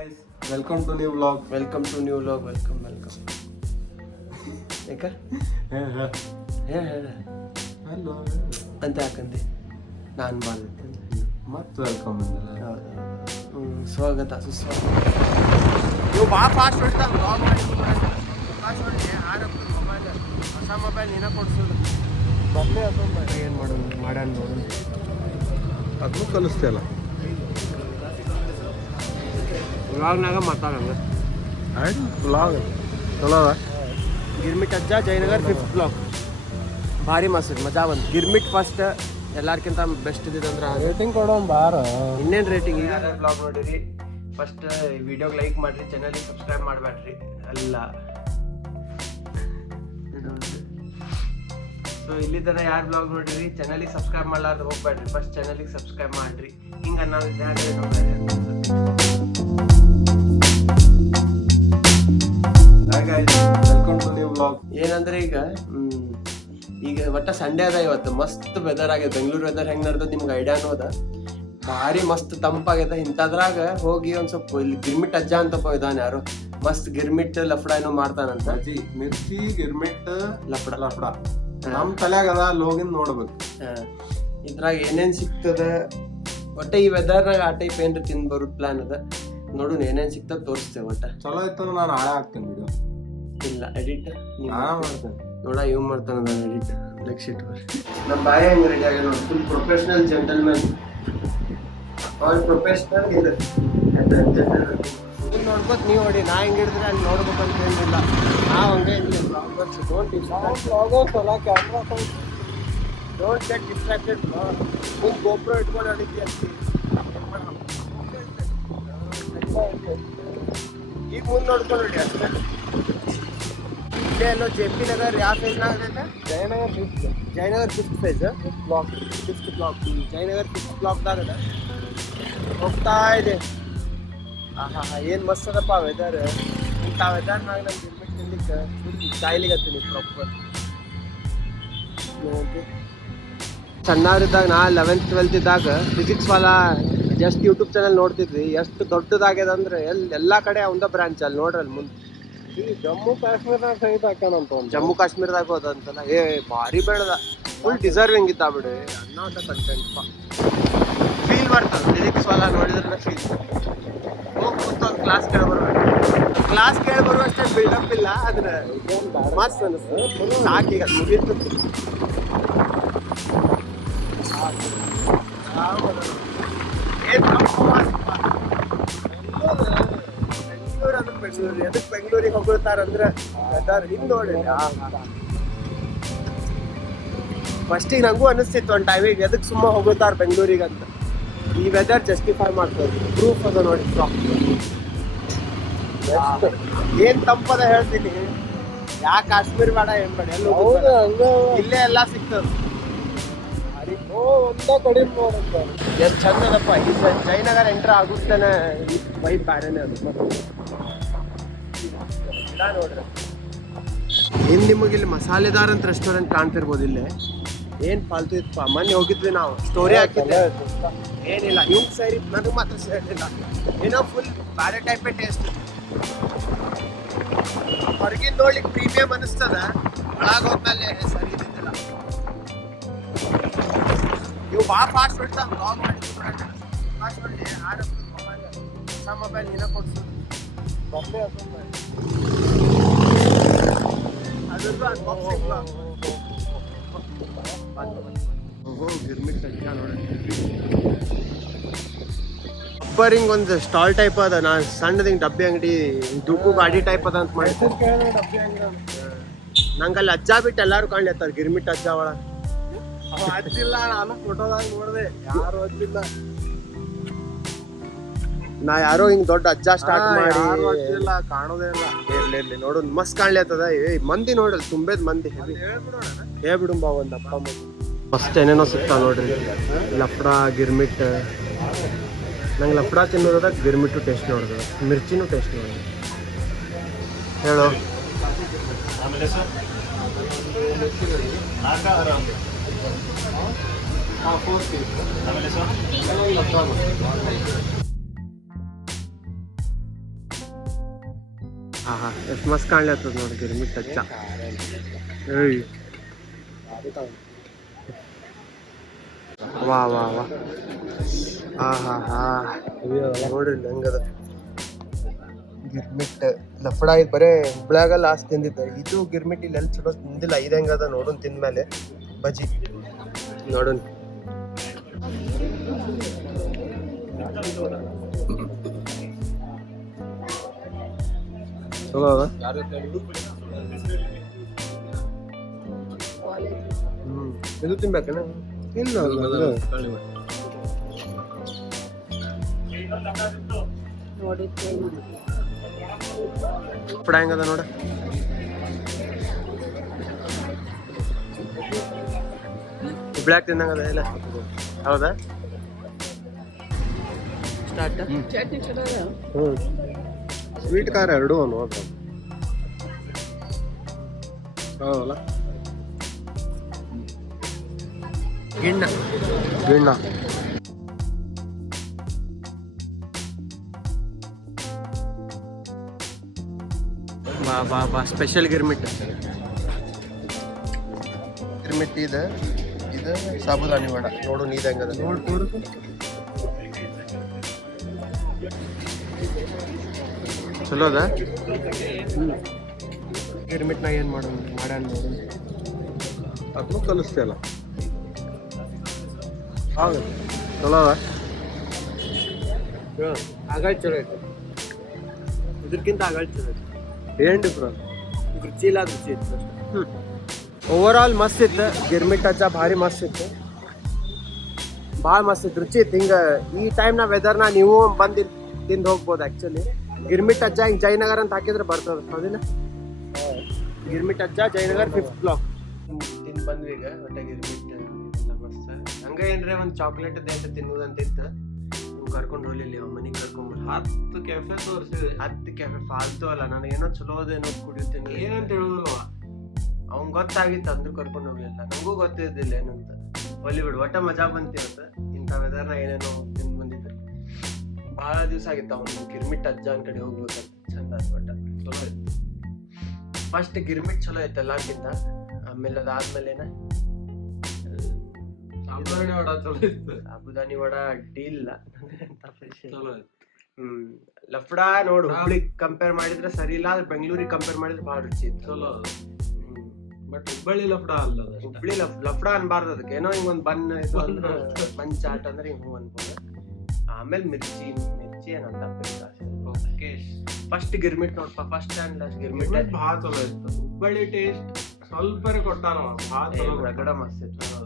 guys, welcome to new vlog. Welcome to new vlog. Welcome ಯಾಕ ಹೇಳ Hello. ಅಂತ ಯಾಕಂದೆ ನಾನು ಬಾಳ್ದೆ ಮತ್ತೆ ವೆಲ್ಕಮ್ ಅಂದಲ್ಲ. ಸ್ವಾಗತ ಸುಸ್ವಾಗತ. ನೀವು ಭಾಳ ಫಾಸ್ಟ್ ಹೊಡ್ತಾ ವ್ಲಾಗ್ ಮಾಡಿ ಫಾಸ್ಟ್ ಹೊಡ್ದೆ ಆರಪ್ಪ ಮೊಬೈಲ್ ಹೊಸ ಮೊಬೈಲ್ ನೀನ ಕೊಡ್ಸೋದು ಮೊದಲೇ ಅದೊಂದು ಏನು ಮಾಡೋದು ಮಾಡ್ಯಾನ ನೋಡು ಅದನ್ನು ಕಲಿಸ್ತಿಯಲ್ಲ. ವ್ಲಾಗ್ನಾಗ ಮಾತಾಡಂಗ ಆಯ್ತು ವ್ಲಾಗ್ ಚಲೋ ಅದ. ಗಿರ್ಮಿಟ್ ಅಜ್ಜ ಜಯನಗರ್ 5th ಬ್ಲಾಕ್ ಭಾರಿ ಮಸ್ತ್ ಮಜಾ ಬಂತು. ಗಿರ್ಮಿಟ್ ಫಸ್ಟ್ ಎಲ್ಲಾರ್ಕಿಂತ ಬೆಸ್ಟ್ ಇದ್ದಿದಂದ್ರೆ ರೇಟಿಂಗ್ ಕೊಡೋಣ ಬಾರ. ಇನ್ನೇನು ರೇಟಿಂಗ್ ಈಗ ಬ್ಲಾಗ್ ನೋಡಿರಿ. ಫಸ್ಟ್ ವಿಡಿಯೋಗೆ ಲೈಕ್ ಮಾಡಿರಿ, ಚಾನಲಿಗೆ ಸಬ್ಸ್ಕ್ರೈಬ್ ಮಾಡಬೇಡ್ರಿ ಎಲ್ಲ. ಸೊ ಇಲ್ಲಿ ತನಕ ಯಾರು ಬ್ಲಾಗ್ ನೋಡಿರಿ ಚಾನಲಿಗೆ ಸಬ್ಸ್ಕ್ರೈಬ್ ಮಾಡ್ಲಾರ್ದು ಹೋಗ್ಬೇಡ್ರಿ. ಫಸ್ಟ್ ಚಾನಲಿಗೆ ಸಬ್ಸ್ಕ್ರೈಬ್ ಮಾಡಿರಿ. ಹಿಂಗೆ ಅನ್ನೋದು ವೆಲ್ಕಮ್ ಟು ನ್ಯೂ ವ್ಲಾಗ್. ಏನಂದ್ರೆ ಈಗ ಒಟ್ಟ ಸಂಡೇ ಅದ ಇವತ್ತು. ಮಸ್ತ್ ವೆದರ್ ಆಗ್ಯದ. ಬೆಂಗಳೂರು ವೆದರ್ ಹೆಂಗ್ ನಡ್ದದ ನಿಮ್ಗೆ ಐಡಿಯಾನು ಅದ. ಭಾರಿ ಮಸ್ತ್ ತಂಪಾಗ್ಯದ. ಇಂಥದ್ರಾಗ ಹೋಗಿ ಒಂದ್ ಸ್ವಲ್ಪ ಇಲ್ಲಿ ಗಿರ್ಮಿಟ್ ಅಜ್ಜ ಅಂತಪ್ಪ ಇದಾನೆ ಯಾರು ಮಸ್ತ್ ಗಿರ್ಮಿಟ್ ಲಫ್ಡ ಏನೋ ಮಾಡ್ತಾನಂತ. ಮಿರ್ಚಿ ಗಿರ್ಮಿಟ್ ಲಫ್ಡ ಲಫ್ಡ ನಮ್ ತಲ್ಯಾಗ ಅದ. ಅಲ್ಲಿ ಹೋಗಿದ್ ನೋಡ್ಬೇಕು ಇದ್ರಾಗ ಏನೇನ್ ಸಿಗ್ತದ. ಒಟ್ಟ ಈ ವೆದರ್ನಾಗ ಆ ಟೈಪ್ ಏನ್ರ ತಿಂದ್ ಬರೋದ್ ಪ್ಲಾನ್ ಅದ. ನೋಡೋಣ ಏನೇನ್ ಸಿಗ್ತದ ತೋರಿಸ್ತೇವೆ. ಒಟ್ಟ ಚಲೋ ಇತ್ತು ನಾನು ಹಾಳೆ ಹಾಕ್ತೇನೆ ವಿಡಿಯೋ. ಇಲ್ಲ ಎಡಿಟ್ ಮಾಡ್ತೇನೆ. ನೋಡ ಇವ್ ಮಾಡ್ತಾನ ಎಡಿಟ್ ಲೆಗ್ ಶೀಟ್ ನಮ್ಮ ಬಾಯ ಹೆಂಗ್ ರೆಡಿ ಆಗ ನೋಡಿ. Full professional gentleman. All professional ಇದೆ ನೋಡ್ಬೋದು ನೀವು ನೋಡಿ. ನಾ ಹೆಂಗ್ ಹಿಡಿದ್ರೆ ಅಲ್ಲಿ ನೋಡ್ಬೇಕಂತ ಏನಿಲ್ಲ. ನಾವು ಹಂಗೆ ಡೋಂಟ್ ಗೆಟ್ ಡಿಸ್ಟ್ರಾಕ್ಟೆಡ್. ಮುಂದೆ ಗೋಪ್ರೋ ಇಟ್ಕೊಂಡು ಹೊಡಿತೀಯ ಈಗ ಮುಂದೆ ನೋಡ್ಕೊಂಡು ಹೊಡಿ ಅಷ್ಟೇ. ಇಲ್ಲೇ ಎಲ್ಲೋ JP ನಗರ್ ಯಾವ ಫೇಜ್ನಾಗ ಇದೆ? Jayanagar Jayanagar 5th phase block 5th block Jayanagar 5th ಬ್ಲಾಕ್ದಾಗ ಅದ. ಹೋಗ್ತಾ ಇದೆ. ಹಾ ಏನು ಮಸ್ತ್ ಅದಪ್ಪ ವೆದರ್. ಇಂಥ ವೆದರ್ನಾಗ ನಾನು ಗಿರ್ಮಿಟ್ ತಿನ್ಲಿಕ್ಕೆ ಫುಲ್ ಕಾಯ್ಲಿಗತ್ತೀನಿ ಪ್ರಾಪರ್. ಸಣ್ಣವ್ರಿದ್ದಾಗ ನಾ 11th 12th ಇದ್ದಾಗ ಫಿಸಿಕ್ಸ್ ವಾಲ ಜಸ್ಟ್ ಯೂಟ್ಯೂಬ್ ಚಾನಲ್ ನೋಡ್ತಿದ್ವಿ. ಎಷ್ಟು ದೊಡ್ಡದಾಗ್ಯದ ಅಂದ್ರೆ ಎಲ್ಲ ಕಡೆ ಅವಂದ ಬ್ರಾಂಚ್ ಅಲ್ಲಿ ನೋಡ್ರಿ. ಅಲ್ಲಿ ಮುಂದೆ ಈ ಜಮ್ಮು ಕಾಶ್ಮೀರದಾಗ ಸಹಿತ ಹಾಕ್ಯಾನಂತ. ಜಮ್ಮು ಕಾಶ್ಮೀರದಾಗ ಹೋದಂತಲ್ಲ. ಭಾರಿ ಬೆಳೆದ. ಫುಲ್ ಡಿಸರ್ವಿಂಗ್ ಇದ್ದ ಬಿಡು. ಅನ್ನೋ ಅಂತ ಕಂಟೆಂಟ್ ಫೀಲ್ ಬರ್ತದೆ. ಫಿಸಿಕ್ಸ್ ವಾಲ ನೋಡಿದ್ರೆ ಫೀಲ್. ಹೋಗಿ ಕೂತು ಒಂದು ಕ್ಲಾಸ್ ಕೇಳಿ ಬರುವಷ್ಟೇ ಬಿಲ್ಡಪ್ ಇಲ್ಲ. ಆದ್ರೆ ಮಸ್ತ್ ಅನಿಸ್ತು. ಸಾಕೀಗ ಮುಗೀತು. ಬೆಂಗಳೂರು ಅಂದ್ರೆ ಬೆಂಗಳೂರು. ಎದಕ್ಕೆ ಬೆಂಗಳೂರಿಗೆ ಹೋಗ್ತಾರಂದ್ರೆ ವೆದರ್ ಹಿಂಗೆ ನೋಡಿ. ಫಸ್ಟಿಗೆ ನಂಗೂ ಅನಿಸ್ತಿತ್ತು ಒಂದು ಟೈಮಿಗೆ ಎದಕ್ಕೆ ಸುಮ್ಮ ಹೋಗುತ್ತಾರೆ ಬೆಂಗಳೂರಿಗೆ ಅಂತ. ಈ ವೆದರ್ ಜಸ್ಟಿಫೈ ಮಾಡ್ತಾರೆ. ಪ್ರೂಫ್ ಅದ ನೋಡಿ. ಏನ್ ತಂಪದ ಹೇಳ್ತೀನಿ. ಯಾಕೆ ಕಾಶ್ಮೀರ ಬೇಡ ಏನ್ ಬೇಡ ಎಲ್ಲ ಇಲ್ಲೇ ಎಲ್ಲ ಸಿಗ್ತದೆ. ಒಂದ ಕಡಿಮೆ ನೋಡಂತ. ಎಷ್ಟು ಚಂದ ಅದಪ್ಪ. ಈ ಜಯನಗರ ಎಂಟ್ರ್ ಆಗುತ್ತಾನೆ ವೈಬ್ ಬ್ಯಾರೇನೆ ಅದು. ನೋಡ್ರಿ ಇನ್ನು ನಿಮಗೆ ಇಲ್ಲಿ ಮಸಾಲೆದಾರ್ ಅಂತ ರೆಸ್ಟೋರೆಂಟ್ ಕಾಣ್ತಿರ್ಬೋದು. ಇಲ್ಲೇ ಏನು ಫಾಲ್ತು ಇತ್ತಪ್ಪ. ಮೊನ್ನೆ ಹೋಗಿದ್ವಿ ನಾವು, ಸ್ಟೋರಿ ಹಾಕಿದ್ದೆ. ಏನಿಲ್ಲ ಇವ್ ಸರಿ, ನನಗೆ ಮಾತ್ರ ಸೇರಿಲ್ಲ. ಏನೋ ಫುಲ್ ಬೇರೆ ಟೈಪೇ ಟೇಸ್ಟ್. ಹೊರಗಿನ ನೋಡ್ಲಿಕ್ಕೆ ಪ್ರೀಮಿಯಂ ಅನಿಸ್ತದ. ಒಳಗೆ ಹೋದ್ಮೇಲೆ ಸರಿ ಇದ್ದಿದ್ದಿಲ್ಲ. ನೀವು ಭಾಳ ಫಾಸ್ಟ್ ಹೊಡ್ತಾ ಬ್ಲಾಗ್ ಮಾಡಿ ಫಾಸ್ಟ್ ಹೊಡ್ಲಿ. ಆರಪ್ಪ ಮೊಬೈಲ್ ಹೊಸ ಮೊಬೈಲ್ ನೀನ ಕೊಡ್ಸೋದು ಮೊದಲೇ ಅದೊಂದು ಅದ್ರದ್ದು ಅನ್ಬಾಕ್ಸಿಂಗ್ ಬ್ಲಾಗ್. ಗಿರ್ಮಿಟ್ ಅಜ್ಜ ನೋಡಿ. ಅಪ್ಪರಿಂಗ್ ಒಂದು ಸ್ಟಾಲ್ ಟೈಪ್ ಅದ. ನಾನು ಸಣ್ಣದಿಂಗ್ ಡಬ್ಬಿ ಅಂಗಡಿ ದುಡ್ಡು ಗಾಡಿ ಟೈಪ್ ಅದ ಅಂತ ಮಾಡಿದ್ದೆ. ನಂಗೆ ಅಲ್ಲಿ ಅಜ್ಜ ಬಿಟ್ಟು ಎಲ್ಲಾರು ಕಾಣ್ಲತ್ತಾರ ಗಿರ್ಮಿಟ್ ಅಜ್ಜ ಒಳ. ಅಜ್ಜಿಲ್ಲ. ನಾನು ಫೋಟೋದಾಗ ನೋಡಿದೆ. ಯಾರು ಅಜ್ಜಿಲ್ಲ. ನಾ ಯಾರೋ ಹಿಂಗ್ ದೊಡ್ಡ ಅಜ್ಜ ಸ್ಟಾರ್ಟ್ ಮಾಡಿ ಅಜ್ಜಿಲ್ಲ ಕಾಣೋದೇ ಇಲ್ಲ. ಇರ್ಲಿ ನೋಡು ಮಸ್ತ್ ಕಾಣ್ಲತ್ತದ. ಮಂದಿ ನೋಡಲ್ ತುಂಬೆದ್ ಮಂದಿ. ಹೇಳ್ಬಿಡು ಬಾ ಒಂದ್ ಅಪ್ಪ ಮಸ್ತ್ ಏನೇನೋ ಸಿಗ್ತಾವ ನೋಡ್ರಿ. ಲಫ್ಡ ಗಿರ್ಮಿಟ್. ನಂಗೆ ಲಫ್ಡ ತಿನ್ನೋದ, ಗಿರ್ಮಿಟ್ಟು ಟೇಸ್ಟ್ ನೋಡಿದ, ಮಿರ್ಚಿನೂ ಟೇಸ್ಟ್ ನೋಡಿದ. ಹೇಳು ಹಾ ಹಾ ಎಷ್ಟು ಮಸ್ತ್ ಕಾಣ್ಲತ್ತದ ನೋಡಿ ಗಿರ್ಮಿಟ್ ಅಜ್ಜ. ಏಯ್ ವಾ ವಾ ವಾ ಹಾ ಹಾ ಹಾ ನೋಡ್ರಿ ಹೆಂಗದ ಗಿರ್ಮಿಟ್. ಲಫಡ ಇದು ಬರೇ ಹುಬ್ಳ್ಯಾಗ ಲಾಸ್ಟ್ ತಿಂದಿದ್ದ. ಇದು ಗಿರ್ಮಿಟ್ ಇಲ್ಲಿ ಎಲ್ಲಿ ಚಲೋ ತಿಂದಿಲ್ಲ. ಇದು ಹೆಂಗದ ನೋಡೋನ್ ತಿಂದ್ಮೇಲೆ ಬಜ್ಜಿ ನೋಡೋನ್. ಚಲೋ ಅದ. ಇದು ತಿನ್ಬೇಕನ ಇಲ್ಲ ಲಫಡ ಹೆಂಗದ ನೋಡ. ಹುಬ್ಳ್ಯಾಗ ತಿನ್ನಂಗದ ಇಲ್ಲ. ಹೌದಾ ಸ್ಟಾರ್ಟ್. ಸ್ವೀಟ್ ಖಾರ ಎರಡೂ ನೋಡ್ರಿ. ಹೌದಲ್ಲ ಗಿಣ್ಣ ಗಿಣ್ಣ ಬಾ ಬಾ ಬಾ ಸ್ಪೆಷಲ್ ಗಿರ್ಮಿಟ್. ಗಿರ್ಮಿಟ್ ಇದು ಇದು ಸಾಬುದಾನಿ ವಡ ನೋಡು ನೀದು ಹೆಂಗದ ನೋಡು. ಚಲೋ ಅದ. ಗಿರ್ಮಿಟ್ನಾಗ ಏನು ಮಾಡೋಣ ಮಾಡ್ಯಾನ ನೋಡು. ಅದನ್ನು ಕಲಿಸ್ತೇಲ್ಲ. ಹೌದು ಚಲೋ ಅದ. ಆಗಾಳ್ ಚಲೋ ಐತೆ. ಇದಕ್ಕಿಂತ ಆಗಾಳ್ ಚಲೋ ಐತೆ. ಏನು ಡಿಫ್ರೆನ್ಸ್? ರುಚಿ ಇಲ್ಲ ರುಚಿ ಇತ್ತು ಅಷ್ಟೇ. ಓವರ್ ಆಲ್ ಮಸ್ತ್ ಇತ್ತು. ಗಿರ್ಮಿಟ್ ಅಜ್ಜ ಭಾರಿ ಮಸ್ತ್ ಇತ್ತು. ಭಾಳ ಮಸ್ತ್ ಇತ್ತು, ರುಚಿ ಇತ್ತು. ಹಿಂಗೆ ಈ ಟೈಮ್ನ ವೆದರ್ನ ನೀವು ಬಂದು ತಿಂದು ಹೋಗ್ಬೋದು. ಆ್ಯಕ್ಚುಲಿ ಗಿರ್ಮಿಟ್ ಅಜ್ಜ ಹಿಂಗೆ ಜಯನಗರ ಅಂತ ಹಾಕಿದ್ರೆ ಬರ್ತದೆ. ಹೌದಿಲ್ಲ? ಗಿರ್ಮಿಟ್ ಅಜ್ಜ ಜಯನಗರ್ 5th ಬ್ಲಾಕ್. ತಿಂದು ಬಂದ್ವಿ ಈಗ ಒಟ್ಟೆ ಗಿರ್ಮಿಟ್ ಎಲ್ಲ ಮಸ್ತ್. ಹಂಗೆ ಏನ್ರೆ ಒಂದು ಚಾಕ್ಲೇಟ್ ದೇಶ ತಿನ್ನುವುದಂತಿತ್ತು. ಕರ್ಕೊಂಡು ಹೋಗ್ಲಿಲ್ಲ ಅವ ಮನೆಗೆ ಕರ್ಕೊಂಡ್ಬಂದು 10 ಕೆಫೆ ತೋರಿಸಿದೆ. 10 ಕೆಫೆ ಫಾಲ್ತು ಅಲ್ಲ. ನನಗೇನೋ ಚಲೋ ಅದೇನೋ ಕುಡಿಯುತ್ತೇನೆ ಏನಂತ ಹೇಳುದಿಲ್ವ. ಅವ್ನು ಗೊತ್ತಾಗಿತ್ತು ಅಂದ್ರೂ ಕರ್ಕೊಂಡು ಹೋಗ್ಲಿಲ್ಲ. ನನಗೂ ಗೊತ್ತಿದ್ದಿಲ್ಲ ಏನಂತ. ಒಲಿ ಬಿಡು ಒಟ್ಟ ಮಜಾ ಬಂತಿರುತ್ತೆ. ಇಂಥ ವೆದರ್ನ ಏನೇನೋ ತಿಂದು ಬಂದಿದ್ದೆ. ಭಾಳ ದಿವಸ ಆಗಿತ್ತು ಅವ್ನು ಗಿರ್ಮಿಟ್ ಅಜ್ಜನ ಕಡೆ ಹೋಗ್ಬೇಕಂತ. ಚಂದ ಆಯ್ತು ಒಟ್ಟ ಚಲೋ ಇತ್ತು. ಫಸ್ಟ್ ಗಿರ್ಮಿಟ್ ಚಲೋ ಇತ್ತು ಎಲ್ಲಕ್ಕಿಂತ. ಆಮೇಲೆ ಅದಾದ್ಮೇಲೆ ಸಾಬುದಾನಿ ವಡ ಚಲೋ ಇತ್ತು. ಸಾಬುದಾನಿ ವಡ ಅಡ್ಡಿ ಇಲ್ಲ. ಲಫ್ಡಾ ನೋಡು ಹುಬ್ಳಿಗೆ ಕಂಪೇರ್ ಮಾಡಿದ್ರೆ ಸರಿ ಇಲ್ಲ. ಆದ್ರೆ ಬೆಂಗಳೂರಿಗೆ ಕಂಪೇರ್ ಮಾಡಿದ್ರೆ ಭಾಳ ರುಚಿ ಇತ್ತು. ಚಲೋ ಬಟ್ ಹುಬ್ಬಳ್ಳಿ ಲಫ್ಡಾ ಅಲ್ಲ. ಹುಬ್ಳಿ ಲಫ್ಡಾ ಅನ್ಬಾರ್ದು. ಅದಕ್ಕೆ ಏನೋ ಹಿಂಗೊಂದು ಬನ್ ಚಾಟ್ ಅಂದ್ರೆ ಹಿಂಗೆ ಹೂ ಅನ್ಬೋದು. ಆಮೇಲೆ ಮಿರ್ಚಿ ಏನಂತ ಫಸ್ಟ್ ಗಿರ್ಮಿಟ್ ನೋಡಪ್ಪ. ಫಸ್ಟ್ ಆ್ಯಂಡ್ ಲಾಸ್ಟ್ ಗಿರ್ಮಿಟ್ ಭಾಳ ಚಲೋ ಇತ್ತು. ಹುಬ್ಬಳ್ಳಿ ಟೇಸ್ಟ್ ಸ್ವಲ್ಪ ಕೊಟ್ಟಾರ. ರಗಡ ಮಸ್ತ್ ಇತ್ತು.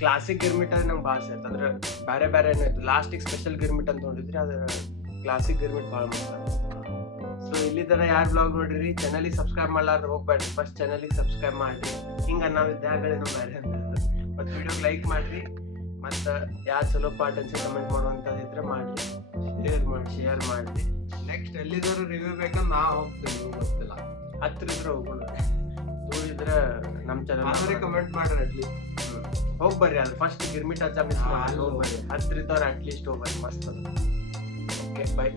ಕ್ಲಾಸಿಕ್ ಗಿರ್ಮಿಟ್ ಅಂದ್ರೆ ನಂಗೆ ಭಾಳ ಸೇರ್ತು. ಅಂದ್ರೆ ಬೇರೆ ಬೇರೆ ಏನಾಯ್ತು ಲಾಸ್ಟಿಗೆ ಸ್ಪೆಷಲ್ ಗಿರ್ಮಿಟ್ ಅಂತ ನೋಡಿದ್ರಿ. ಅದು ಕ್ಲಾಸಿಕ್ ಗಿರ್ಮಿಟ್ ಭಾಳ ಮಸ್ತ್. ಸೊ ಇಲ್ಲಿ ತನ ಯಾರು ಬ್ಲಾಗ್ ನೋಡಿರಿ ಚಾನಲಿಗೆ ಸಬ್ಸ್ಕ್ರೈಬ್ ಮಾಡ್ಲಾರ್ದು ಹೋಗ್ಬೇಡ್ರಿ. ಫಸ್ಟ್ ಚಾನಲಿಗೆ ಸಬ್ಸ್ಕ್ರೈಬ್ ಮಾಡಿರಿ. ಹಿಂಗೆ ನಾವು ಇದ್ದಾಗಳೇನೋ ಬೇರೆ ಅಂತ. ಮತ್ತು ವಿಡಿಯೋಗೆ ಲೈಕ್ ಮಾಡಿರಿ. ಮತ್ತು ಯಾರು ಚಲೋ ಪಾರ್ಟ್ ಅನ್ಸಿ ಕಮೆಂಟ್ ಮಾಡುವಂಥದ್ದಿದ್ರೆ ಮಾಡಿರಿ. ಶೇರ್ ಮಾಡಿರಿ. ನೆಕ್ಸ್ಟ್ ಎಲ್ಲಿದ್ದಾರೆ ರಿವ್ಯೂ ಬೇಕಂದ್ರೆ ನಾ ಹೋಗ್ತೀನಿ. ಗೊತ್ತಿಲ್ಲ ಹತ್ತಿರ ಇದ್ರೆ ಹೋಗೋಣ. ದೂರಿದ್ರೆ ನಮ್ಮ ಚಾನಲ್ ಕಮೆಂಟ್ ಮಾಡ್ರಿ. ಅಟ್ಲೀಸ್ಟ್ ಹೋಗ್ಬರ್ರಿ. ಅದು ಫಸ್ಟ್ ಗಿರ್ಮಿಟ್ ಅಜ್ಜ ಮಿಸ್ ಮಾಡಿ ಹೋಗ್ಬರ್ರಿ. ಹತ್ತಿರ ಇದ್ದವ್ರು ಅಟ್ಲೀಸ್ಟ್ ಹೋಗ್ಬರ್ರಿ. ಮಸ್ತ್ ಅದು. ಓಕೆ ಬಾಯ್.